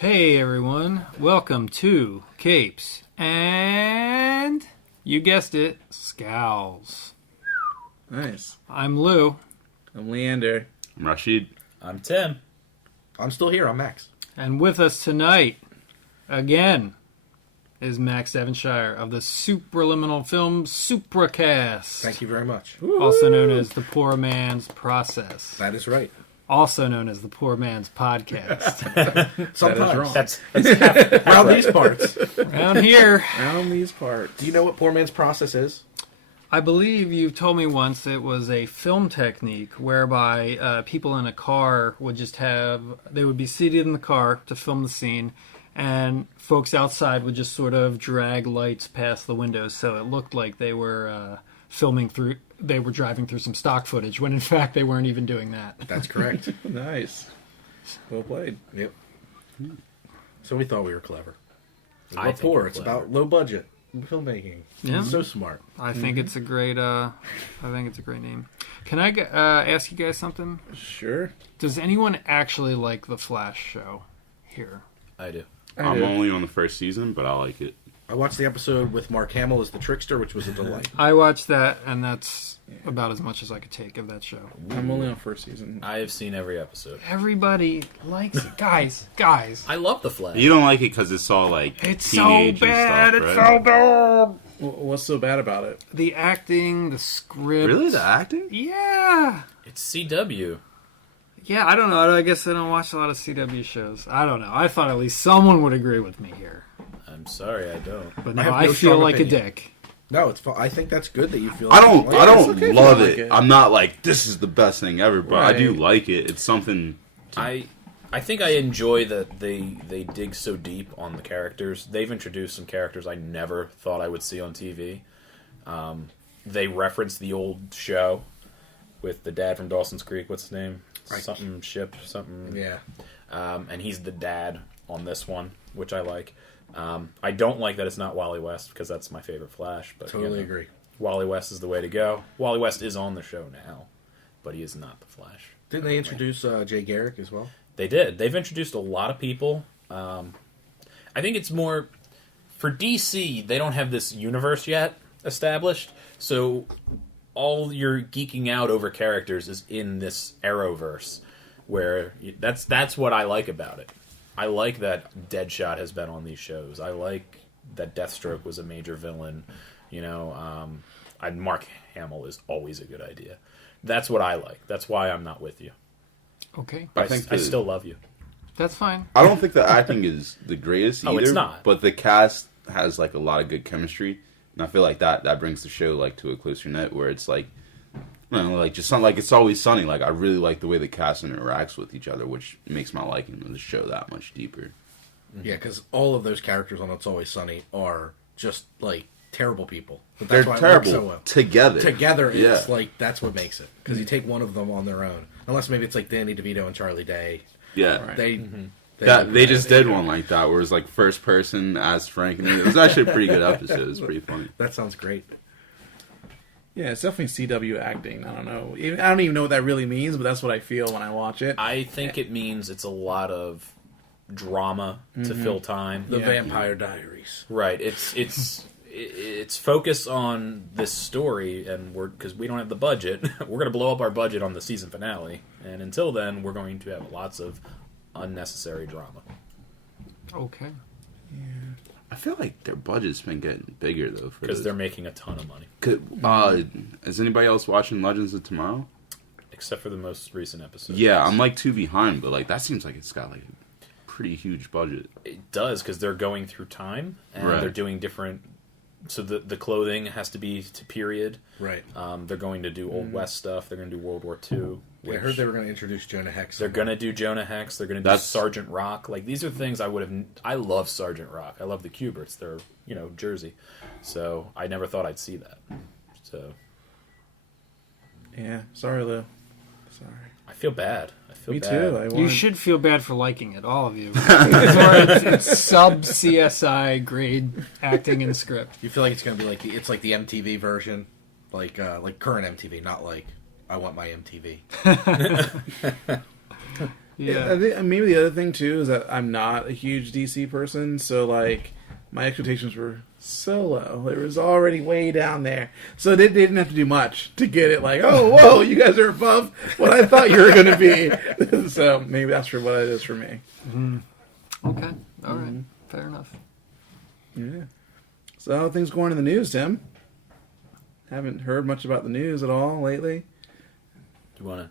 Hey everyone, welcome to Capes and, you guessed it, Scowls. Nice. I'm Lou. I'm Leander. I'm Rashid. I'm Tim. I'm still here. I'm Max. And with us tonight, again, is Max Devonshire of the Supraliminal Films Supracast. Thank you very much. Also known as The Poor Man's Process. That is right. Also known as The Poor Man's Podcast. Sometimes. That is wrong. That's half Around these parts. Around here, Around these parts. Do you know what poor man's process is? I believe you told me once it was a film technique whereby people in a car would they would be seated in the car to film the scene, and folks outside would just sort of drag lights past the windows so it looked like they were they were driving through some stock footage, when in fact they weren't even doing that. That's correct. Nice. Well played. Yep. So we thought we were clever. I We're think poor. you're It's clever. about low budget filmmaking. Yeah. So smart. I think it's a great name. Can I ask you guys something? Sure. Does anyone actually like the Flash show here? I do. I'm only on the first season, but I like it. I watched the episode with Mark Hamill as the trickster, which was a delight. I watched that, and that's about as much as I could take of that show. I'm only on first season. I have seen every episode. Everybody likes it. Guys. I love The Flash. You don't like it because it's all like It's so teenage bad. and stuff, It's right? so bad. What's so bad about it? The acting, the script. Really, the acting? Yeah. It's CW. Yeah, I don't know. I guess I don't watch a lot of CW shows. I don't know. I thought at least someone would agree with me here. I'm sorry, I don't. But I no, have I no feel strong like opinion. a dick. No, it's. I think that's good that you feel. I don't okay if love you it. like it. I'm not like, this is the best thing ever, but I do Right. like it. It's something. I think I enjoy that they dig so deep on the characters. They've introduced some characters I never thought I would see on TV. They reference the old show with the dad from Dawson's Creek. What's his name? Right. Something Ship. Something. Yeah. And he's the dad on this one, which I like. I don't like that it's not Wally West, because that's my favorite Flash. But Totally agree. Wally West is the way to go. Wally West is on the show now, but he is not the Flash. Didn't they introduce Jay Garrick as well? They did. They've introduced a lot of people. I think it's more for DC. They don't have this universe yet established, so all your geeking out over characters is in this Arrowverse, where that's what I like about it. I like that Deadshot has been on these shows. I like that Deathstroke was a major villain. You know, Mark Hamill is always a good idea. That's what I like. That's why I'm not with you. Okay. But think I that- still love you. That's fine. I don't think the acting is the greatest either. Oh, it's not. But the cast has like a lot of good chemistry, and I feel like that brings the show like to a closer net where it's like, you know, like just something like It's Always Sunny. Like I really like the way the cast interacts with each other, which makes my liking of the show that much deeper. Yeah, because all of those characters on It's Always Sunny are just like terrible people. But They're that's why it terrible works so well. together. Together, Yeah. it's like that's what makes it. Because you take one of them on their own, unless maybe it's like Danny DeVito and Charlie Day. Yeah. Right. They Just did one like that where it was like first person as Frank, and it was actually a pretty good episode. It was pretty funny. That sounds great. Yeah, it's definitely CW acting. I don't know. I don't even know what that really means, but that's what I feel when I watch it. I think it means it's a lot of drama to fill time. The Yeah. Vampire Diaries. Right. It's focused on this story, and because we don't have the budget, we're going to blow up our budget on the season finale. And until then, we're going to have lots of unnecessary drama. Okay. I feel like their budget's been getting bigger though Because they're making a ton of money. Is anybody else watching Legends of Tomorrow? Except for the most recent episode. Yeah, I'm like 2 behind, but like that seems like it's got like a pretty huge budget. It does, because they're going through time, and Right. they're doing different... So the clothing has to be to period. Right. They're going to do Old West stuff. They're going to do World War II. I heard they were going to introduce Jonah Hex. They're going to do Jonah Hex. They're going to do Sergeant Rock. Like, these are things I would have... I love Sergeant Rock. I love the Kuberts. They're, Jersey. So I never thought I'd see that. So Yeah, sorry, Lou. Sorry. I feel bad. I feel Me bad. too. You should feel bad for liking it, all of you. It's sub CSI grade acting and script. You feel like it's going to be like it's like the MTV version, like current MTV, not like I want my MTV. Yeah. I think maybe the other thing too is that I'm not a huge DC person, so like my expectations were so low. It was already way down there, so they didn't have to do much to get it. Like, oh, whoa, you guys are above what I thought you were going to be. So maybe that's what it is for me. Okay. All right. Fair enough. Yeah. So how are things going in the news, Tim? Haven't heard much about the news at all lately. You want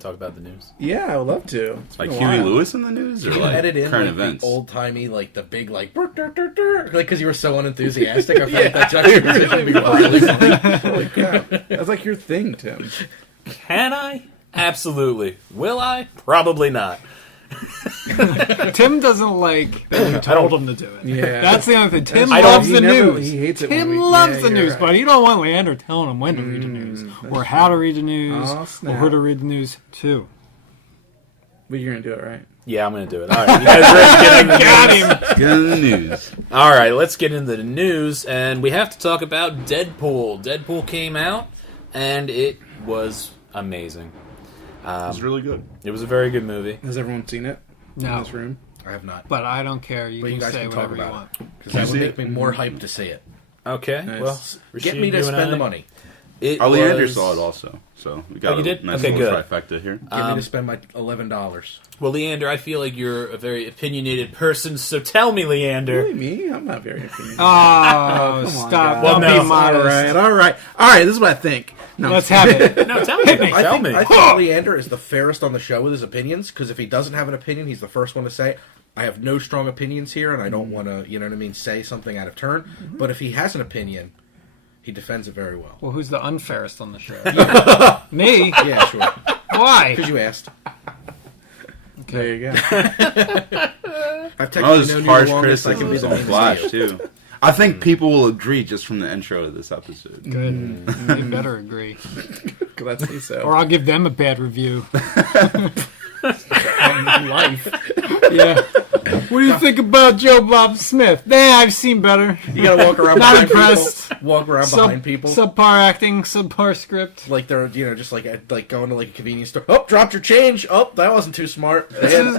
to talk about the news? Yeah, I would love to. It's Like been a Huey while. Lewis in the news, or You like edit in current like events? the old timey, like the big, like like because you were so unenthusiastic. I felt like that juxtaposition would be really funny. Holy crap. That's like your thing, Tim. Can I? Absolutely. Will I? Probably not. Tim doesn't like that we told him to do it. Yeah. That's the only thing. Tim I don't- loves he the never- news. he hates it when Tim we- loves yeah, the you're news, right. but you don't want Leander telling him when to read the news, or how to read the news, Oh, or snap. who to read the news to. But you're going to do it, right? Yeah, I'm going to do it. All right. You guys ready to get into the Got news? him. Get in the news. All right, let's get into the news, and we have to talk about Deadpool. Deadpool came out, and it was amazing. It's really good. It was a very good movie. Has everyone seen it in No, this room? I have not, but I don't care. You but can you guys say can talk whatever you about want. it because that you would see make me more hyped to see it. Okay, Nice. well, Get Rashid, me to you and spend the I- money. It Leander was- saw it also, so we got Oh, you a did? nice Okay, little good. trifecta here. Get me to spend my $11. Well, Leander, I feel like you're a very opinionated person, so tell me, Leander. Really, me? I'm not very opinionated. Oh, come on, stop! guys. Well, Don't no. be modest. all right. This is what I think. No, Let's have it. No, tell me. Tell me. I think Leander is the fairest on the show with his opinions because if he doesn't have an opinion, he's the first one to say, I have no strong opinions here and I don't want to, you know what I mean, say something out of turn. But if he has an opinion, he defends it very well. Well, who's the unfairest on the show? Me? Yeah, sure. Why? Because you asked. There you go. I've That technically was known you harsh the longest. I can criticism be the on meanest Flash, to you. too. I think people will agree just from the intro of this episode. Good. They better agree, Let's say so. or I'll give them a bad review. Life. Yeah. What do you think about Joe Bob Smith? Nah, I've seen better. You gotta walk around Not behind impressed. people. Walk around behind people. Subpar acting, subpar script. Like they're, you know, just like going to like a convenience store. Oh, dropped your change. Oh, that wasn't too smart. This is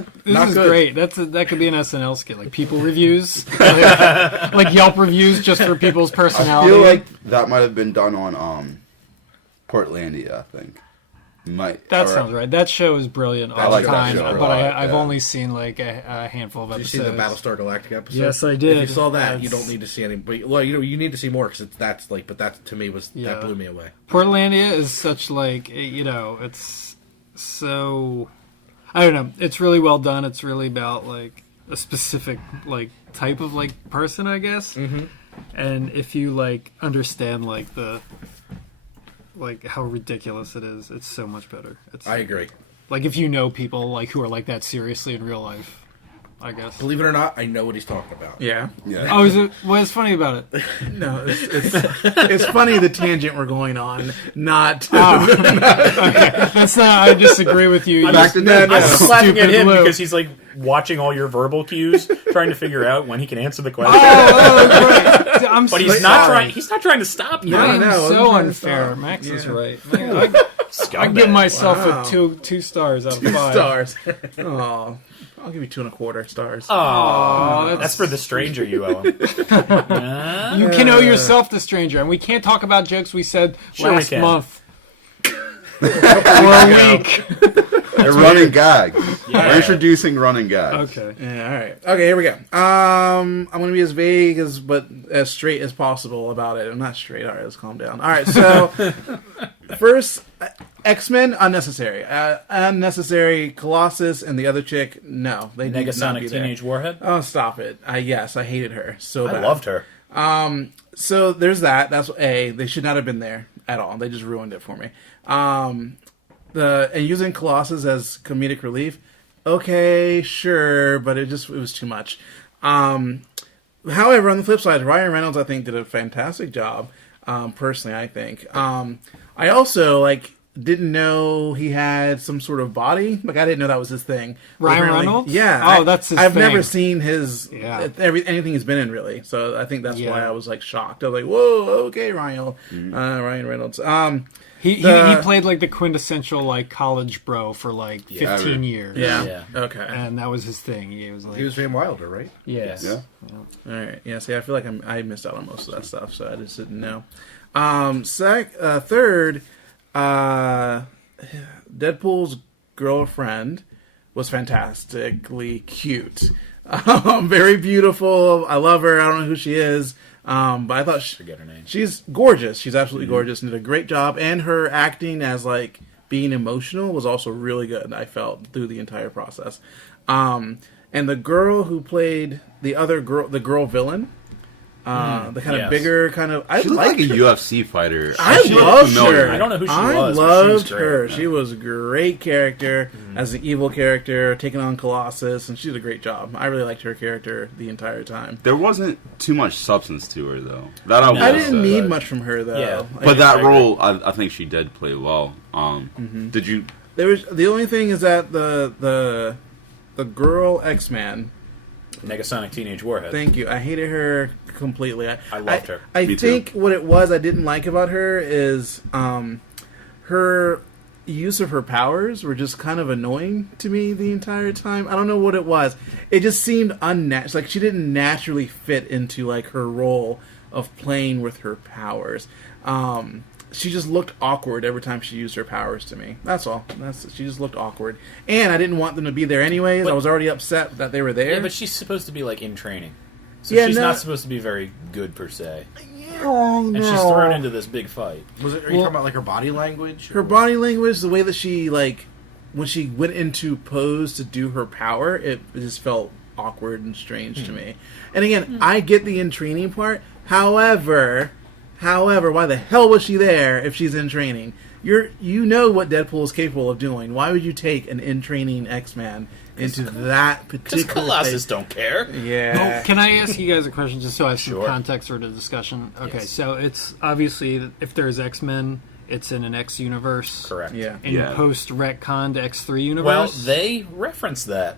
good. great. That could be an SNL skit, like people reviews, like Yelp reviews, just for people's I personality. feel like that might have been done on Portlandia, I think. That sounds right. That show is brilliant all like the that time, show a but lot, I've yeah. only seen like a handful of Did you episodes. see the Battlestar Galactica episode? Yes, I did. If you saw that, you That's- don't need to see any. But well, you need to see more because that's like. But that to me was Yeah. that blew me away. Portlandia is such like it's so I don't know. It's really well done. It's really about like a specific like type of like person, I guess. Mm-hmm. And if you like understand like the like how ridiculous it is, it's so much better. It's I agree. like if you know people like who are like that seriously in real life, I guess. Believe it or not, I know what he's talking about. Yeah. Yeah. Oh, is it? What's funny about it? No, it's funny the tangent we're going on. Not. Oh, okay. That's not. I disagree with you. Back to No, that. no. I'm just laughing at Stupid him Lou. because he's like watching all your verbal cues, trying to figure out when he can answer the question. Oh, right. I'm But he's sorry. not trying. He's not trying to stop you. I am No, I'm so trying to unfair. stop. Max is Yeah. right. I give myself Wow. a two stars out of 5. Stars. Oh, I'll give you 2.25 stars. Oh, that's- that's for the stranger you owe him. You can owe yourself the stranger, and we can't talk about jokes we said Sure we last can. month or a week. They're running gag. We're introducing running gag. Okay. Yeah, all right. Okay, here we go. I'm going to be as vague but as straight as possible about it. I'm not straight. All right, let's calm down. All right, so first, X-Men, unnecessary. Unnecessary. Colossus and the other chick, no. They need to not be Negasonic there. Teenage Warhead. Oh, stop it. Yes, I hated her so I bad. loved her. So there's that. That's A. They should not have been there at all. They just ruined it for me. And using Colossus as comedic relief, okay, sure, but it was too much. However, on the flip side, Ryan Reynolds I think did a fantastic job. Personally, I think. I also didn't know he had some sort of body. I didn't know that was his thing. Ryan Apparently- Reynolds? Yeah. Oh, that's his I've thing. never seen his Yeah. anything he's been in really. So I think that's Yeah. why I was shocked. I was like, whoa, okay, Ryan Reynolds. He played like the quintessential like college bro for like Yeah, 15 years. Yeah. Yeah. Okay. And that was his thing. He was like, He was Van Wilder, right? yes. Yeah. All right. Yeah. See, I feel like I missed out on most of that stuff, so I just didn't know. Third, Deadpool's girlfriend was fantastically cute. Very beautiful. I love her. I don't know who she is. But I thought Forget her name. she's gorgeous. She's absolutely gorgeous and did a great job. And her acting as like being emotional was also really good. I felt through the entire process. And the girl who played the girl villain, the kind of yes. bigger kind of. I She looked like liked a her. UFC fighter. I She looked loved familiar. her. I don't know who she I was, but she was loved great, her. yeah. She was a great character as an evil character, taking on Colossus, and she did a great job. I really liked her character the entire time. There wasn't too much substance to her, though. That I, No. I will didn't say. need much from her though. Yeah. But that I agree. role, I think she did play well. Did you? There was the only thing is that the girl X-Man. Negasonic Teenage Warhead. Thank you. I hated her completely. I loved her. I Me think too. what it was I didn't like about her is her use of her powers were just kind of annoying to me the entire time. I don't know what it was. It just seemed unnatural. Like she didn't naturally fit into like her role of playing with her powers. She just looked awkward every time she used her powers to me. That's all. She just looked awkward. And I didn't want them to be there anyways. But- I was already upset that they were there. Yeah, but she's supposed to be like in training, so Yeah, she's no- not supposed to be very good per se. Oh, And she's thrown into this big fight. Was it? Are you talking about like her body language? her body language, the way that she like when she went into pose to do her power, it just felt awkward and strange to me. And again, I get the in training part. However, why the hell was she there if she's in training? You know what Deadpool is capable of doing. Why would you take an in training X-Man into that Because particular Colossus phase? don't care. Yeah. Oh, can I ask you guys a question just so I have some Sure. context for the discussion? Okay, Yes. so it's obviously if there's X-Men, it's in an X universe. Correct. Yeah. In Yeah. post retconned X3 universe. Well, they reference that.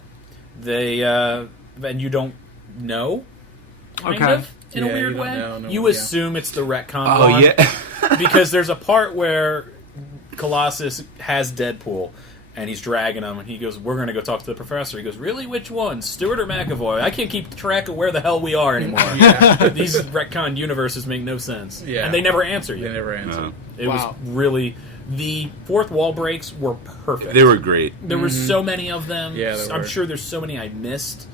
They and you don't know, kind Okay. of, in Yeah, a weird you don't way. know, no, You yeah. assume it's the retcon Oh one, yeah. because there's a part where Colossus has Deadpool, and he's dragging him, and he goes, "We're going to go talk to the professor." He goes, "Really? Which one, Stewart or McAvoy? I can't keep track of where the hell we are anymore." These retcon universes make no sense, Yeah. and they never answer you. They never answered. No. It Wow. was really the fourth wall breaks were perfect. They were great. There were so many of them. Yeah, there I'm were. sure there's so many I missed.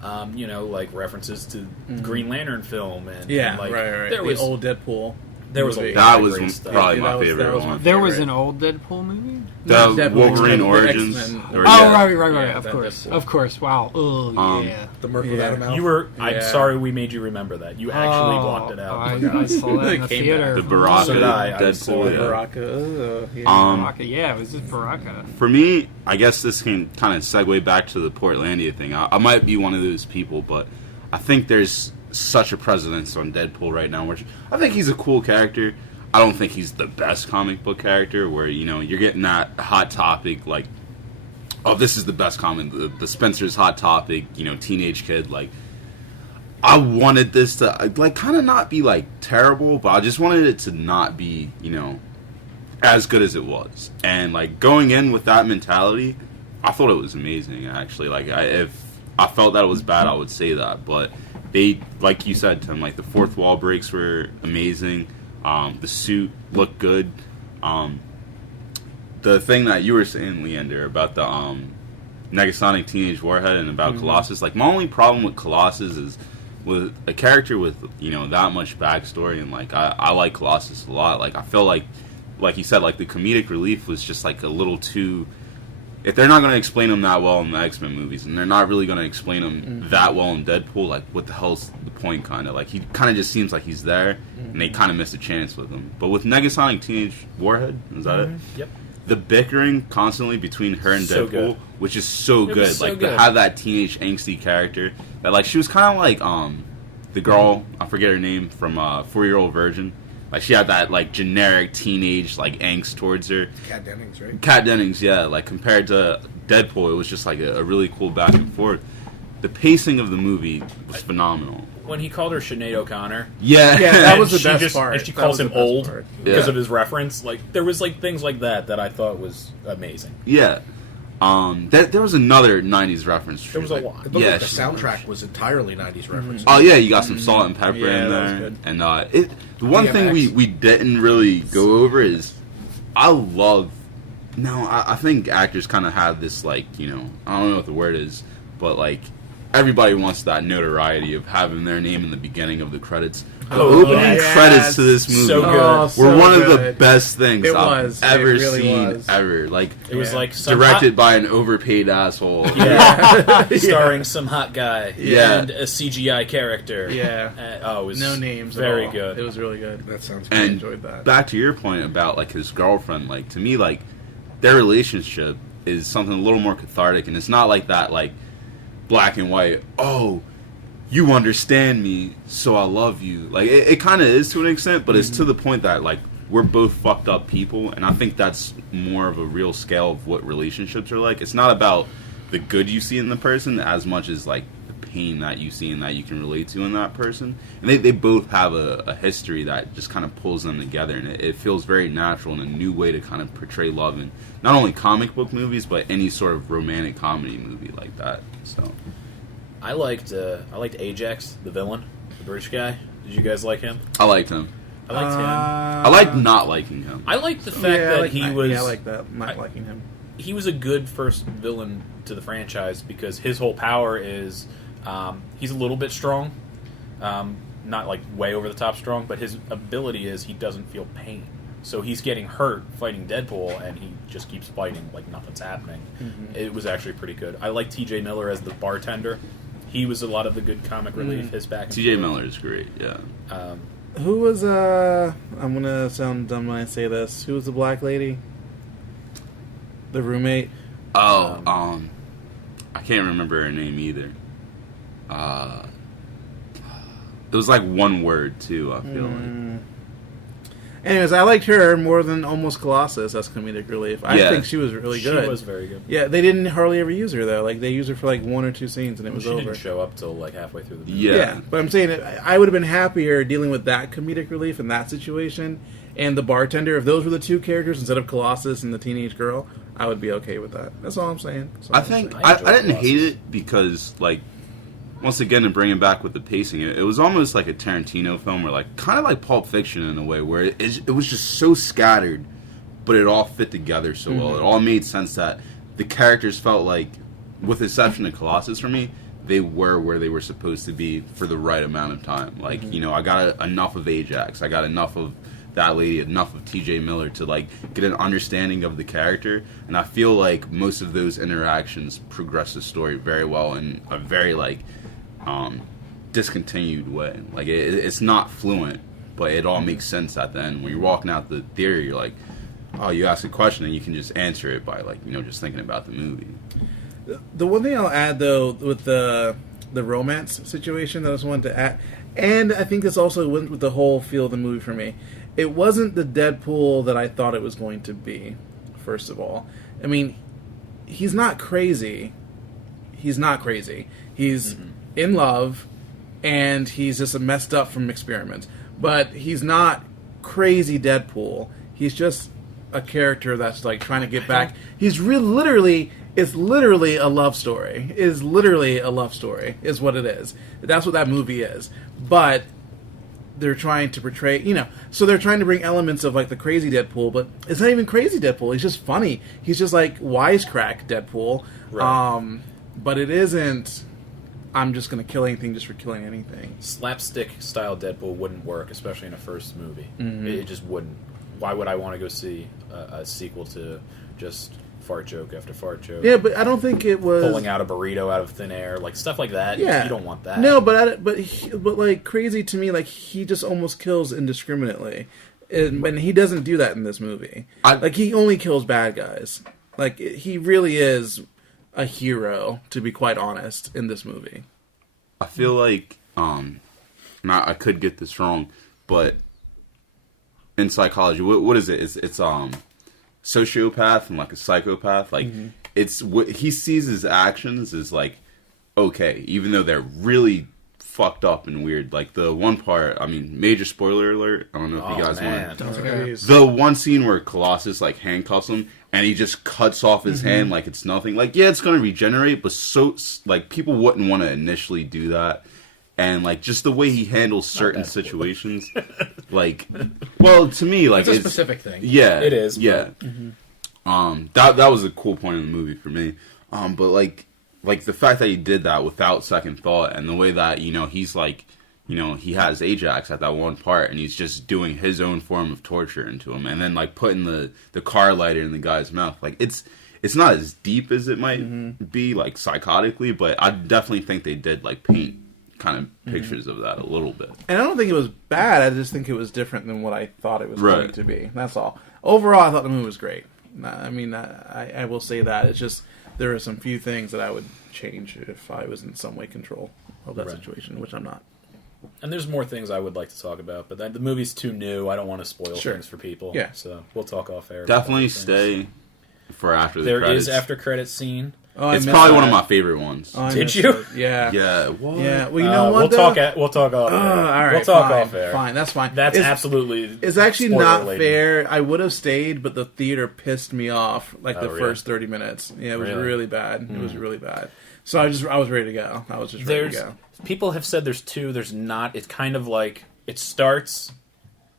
Like references to Green Lantern film and Yeah, and, like, right. There was the old Deadpool. there was a movie. lot That of was great stuff. probably Yeah, my that was favorite my one. there was favorite. an old Deadpool movie? The Not Deadpool, Wolverine the Origins. X-Men. or, Oh, yeah. right. Yeah, Of that course. Deadpool. Of course. Wow. Oh, yeah. The Merc Yeah. without a mouth. You were. I'm Yeah. sorry we made you remember that. You actually blocked it out. I saw that in the Came theater. The Baraka, So did I saw Deadpool. it. Yeah. Baraka. Yeah. Baraka. Yeah, it was just Baraka. For me, I guess this can kind of segue back to the Portlandia thing. I might be one of those people, but I think there's such a precedence on Deadpool right now, which I think he's a cool character. I don't think he's the best comic book character where, you're getting that hot topic, like, oh, this is the best comic, the Spencer's Hot Topic, teenage kid, like, I wanted this to, like, kind of not be, like, terrible, but I just wanted it to not be, as good as it was. And, like, going in with that mentality, I thought it was amazing, actually. Like, if I felt that it was bad, I would say that, but they, like you said, Tim, like, the fourth wall breaks were amazing. The suit looked good. The thing that you were saying, Leander, about the Negasonic Teenage Warhead and about Colossus, like, my only problem with Colossus is with a character with, that much backstory, and, like, I like Colossus a lot. Like, I feel like you said, like, the comedic relief was just, like, a little too... If they're not going to explain him that well in the X-Men movies, and they're not really going to explain him that well in Deadpool, like, what the hell's the point, kind of? Like, he kind of just seems like he's there, and they kind of missed a chance with him. But with Negasonic Teenage Warhead, is that it? Yep. The bickering constantly between her and So Deadpool, good. which is so It good. was so Like, good. to have that teenage angsty character, that, like, she was kind of like, the girl, I forget her name, from 4-Year-Old Virgin. Like, she had that, like, generic teenage, like, angst towards her. Kat Dennings, right? Kat Dennings, yeah. Like, compared to Deadpool, it was just, like, a really cool back and forth. the pacing of the movie was phenomenal. When he called her Sinead O'Connor. Yeah, Yeah, that and was the she best part. And she That calls was him the best old part. because Yeah. of his reference. Like, there was like things like that I thought was amazing. yeah. There was another '90s reference. There was a lot. It looked Yeah, like the soundtrack was entirely 90s reference. Oh yeah, you got some salt and pepper Yeah, in that was there, good. and the one thing DMX. we didn't really go over is I love. No, I think actors kind of have this, like, you know, I don't know what the word is, but like everybody wants that notoriety of having their name in the beginning of the credits. The opening yes. credits to this movie So good. Oh, were so one of the good. best things It I've was. ever It really seen was. ever. Like It was Yeah. like some directed by an overpaid asshole. starring some hot guy Yeah. and a CGI character. Yeah. It was No names. at Very all. good. It was really good. That sounds good. And enjoyed that. back to your point about like his girlfriend, like to me, like their relationship is something a little more cathartic, and it's not like that, like black and white. Oh, you understand me, so I love you. Like it kind of is to an extent, but it's to the point that like we're both fucked up people, and I think that's more of a real scale of what relationships are like. It's not about the good you see in the person as much as like the pain that you see and that you can relate to in that person. And they both have a history that just kind of pulls them together, and it feels very natural and a new way to kind of portray love in not only comic book movies but any sort of romantic comedy movie like that. So I liked Ajax, the villain, the British guy. Did you guys like him? I liked him. I liked him. I like not liking him. I liked the fact yeah, I that like he that. was. Yeah, I like that. Not liking him. He was a good first villain to the franchise because his whole power is he's a little bit strong, not like way over the top strong, but his ability is he doesn't feel pain. So he's getting hurt fighting Deadpool, and he just keeps fighting like nothing's happening. It was actually pretty good. I like T.J. Miller as the bartender. He was a lot of the good comic relief. His back. and T.J. forth. Miller is great. Yeah. Who was I'm gonna sound dumb when I say this. Who was the black lady? The roommate. Oh, I can't remember her name either. It was like one word too. I feel like. Anyways, I liked her more than almost Colossus as comedic relief. I Yeah. think she was really good. She was very good. Yeah, they didn't hardly ever use her though. Like they used her for like one or two scenes and it was She over. didn't show up till like halfway through the movie. Yeah. But I'm saying I would have been happier dealing with that comedic relief in that situation and the bartender. If those were the two characters instead of Colossus and the teenage girl, I would be okay with that. That's all I'm saying. That's all I I'm think saying. I enjoyed didn't hate Colossus. it because, like, once again, to bring it back with the pacing, it was almost like a Tarantino film, or like kind of like Pulp Fiction in a way, where it was just so scattered, but it all fit together so well. It all made sense that the characters felt like, with the exception of Colossus for me, they were where they were supposed to be for the right amount of time. Like, you know, I got enough of Ajax, I got enough of that lady, enough of T.J. Miller to like get an understanding of the character, and I feel like most of those interactions progress the story very well in a very like discontinued way. Like it's not fluent, but it all makes sense at the end. When you're walking out the theater, you're like, oh, you ask a question and you can just answer it by like, you know, just thinking about the movie. The one thing I'll add though with the romance situation that I just wanted to add, and I think this also went with the whole feel of the movie for me. It wasn't the Deadpool that I thought it was going to be. First of all, I mean, he's not crazy. He's not crazy. He's in love, and he's just messed up from experiments. But he's not crazy Deadpool. He's just a character that's like trying to get back. He's literally. It's literally a love story. Is literally a love story. Is what it is. That's what that movie is. But they're trying to portray, you know, so they're trying to bring elements of like the crazy Deadpool, but it's not even crazy Deadpool. He's just funny. He's just like wisecrack Deadpool. Right. But it isn't. I'm just going to kill anything just for killing anything. Slapstick style Deadpool wouldn't work, especially in a first movie. It just wouldn't. Why would I want to go see a sequel to just fart joke after fart joke? Yeah, but I don't think it was Pulling out a burrito out of thin air, like stuff like that. Yeah, You don't want that. No, but like crazy to me, like he just almost kills indiscriminately, and he doesn't do that in this movie. Like he only kills bad guys. Like he really is a hero, to be quite honest, in this movie. I feel like, I could get this wrong, but in psychology, what is it? It's sociopath and like a psychopath. Like it's what he sees his actions as like, okay, even though they're really fucked up and weird. Like the one part, I mean, major spoiler alert. I don't know if you guys want. Okay. The one scene where Colossus like handcuffs him and he just cuts off his hand like it's nothing. Like, yeah, it's gonna regenerate, but so like people wouldn't want to initially do that. And like just the way he handles certain situations, like, well, to me, like It's a specific thing. Yeah, It is, Yeah, that was a cool point in the movie for me. But like the fact that he did that without second thought, and the way that he's like, he has Ajax at that one part, and he's just doing his own form of torture into him, and then like putting the car lighter in the guy's mouth. Like it's not as deep as it might be, like psychotically, but I definitely think they did like paint kind of pictures of that a little bit. And I don't think it was bad. I just think it was different than what I thought it was Right. going to be. That's all. Overall, I thought the movie was great. I mean, I will say that. It's just there are some few things that I would change if I was in some way control of that Right. situation, which I'm not. And there's more things I would like to talk about, but the movie's too new. I don't want to spoil Sure. things for people. Yeah. So we'll talk off air. about Definitely other things. stay for after the There credits. is after credit scene. Oh, I It's missed probably that. one of my favorite ones. Oh, I Did missed you? it. Yeah. Yeah. What? Yeah. Well, you know what? We'll though? talk off air. All right. We'll talk fine, off air. Fine. That's fine. That's It's- absolutely. It's actually spoiler not laden. fair. I would have stayed, but the theater pissed me off like the really? first 30 minutes. Yeah, it was Really? really bad. It was really bad. So I was ready to go. I was just ready to There's go. people have said there's two. There's not. It's kind of like it starts,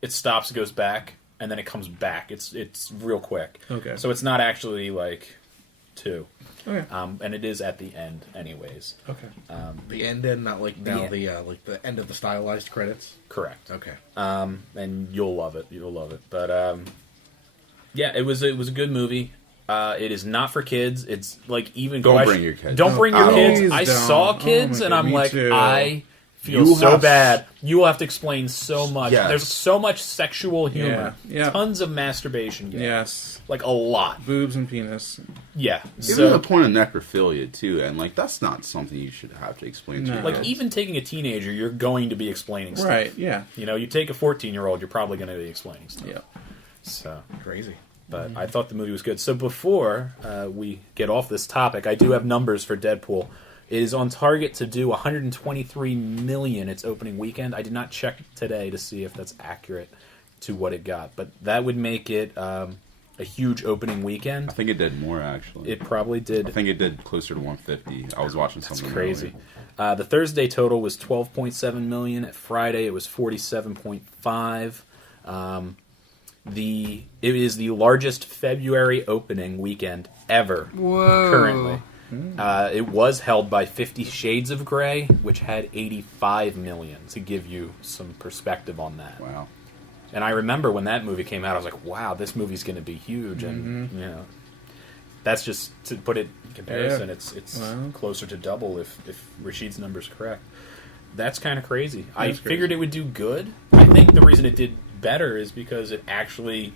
it stops, goes back, and then it comes back. It's real quick. Okay. So it's not actually like two. Okay. And it is at the end, anyways. Okay. The end, not like now end. like the end of the stylized credits. Correct. Okay. And you'll love it. You'll love it. But yeah, it was a good movie. It is not for kids. It's like even Don't question- bring your kids. Don't bring your Oh, kids. please I don't. saw Oh kids, my and God, I'm me like, too. I feel You so have- bad. You will have to explain so much. Yes. There's so much sexual humor. Yeah, yeah. Tons of masturbation. Yes. Like a lot. Boobs and penis. Yeah. Even So the point of necrophilia too, and like that's not something you should have to explain to No. your like kids. even taking a teenager, you're going to be explaining stuff. Right. Yeah. You know, you take a 14-year-old, you're probably going to be explaining stuff. Yeah. So Crazy. but I thought the movie was good. So before we get off this topic, I do have numbers for Deadpool. It is on target to do 123 million its opening weekend. I did not check today to see if that's accurate to what it got, but that would make it a huge opening weekend. I think it did more actually. It probably did. I think it did closer to 150. I was watching something. That's crazy. earlier. The Thursday total was 12.7 million. At Friday, it was 47.5. It is the largest February opening weekend ever. Whoa. Currently. It was held by 50 Shades of Grey, which had 85 million, to give you some perspective on that. Wow. And I remember when that movie came out, I was like, wow, this movie's going to be huge. And, you know, that's just to put it in comparison. Yeah. It's Wow. closer to double if Rashid's number's correct. That's kind of crazy. I That's figured crazy. it would do good. I think the reason it did better is because it actually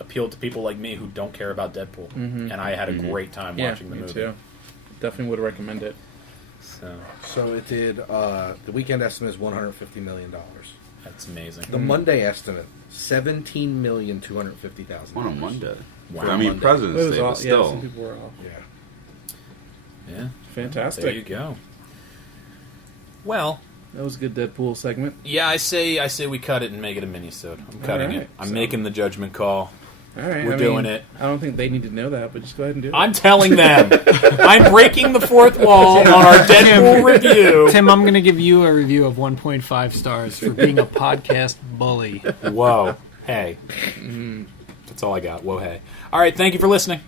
appealed to people like me who don't care about Deadpool. And I had a great time Yeah. watching the Me movie. too. Definitely would recommend it. So it did. The weekend estimate is $150 million. that's amazing. The Monday estimate, 17,250,000. On a Monday. Wow. I mean, Monday. President's It was Day, all, but still. yeah, some people were off. Yeah. Yeah, Fantastic. there you go. Well, That was a good Deadpool segment. yeah, I say we cut it and make it a mini-sode. I'm cutting right. it. I'm So- making the judgment call. All right. We're doing it. I don't think they need to know that, but just go ahead and do it. I'm telling them. I'm breaking the fourth wall on our Deadpool review. Tim, I'm going to give you a review of 1.5 stars for being a podcast bully. Whoa. Hey. That's all I got. Whoa, hey. All right, thank you for listening.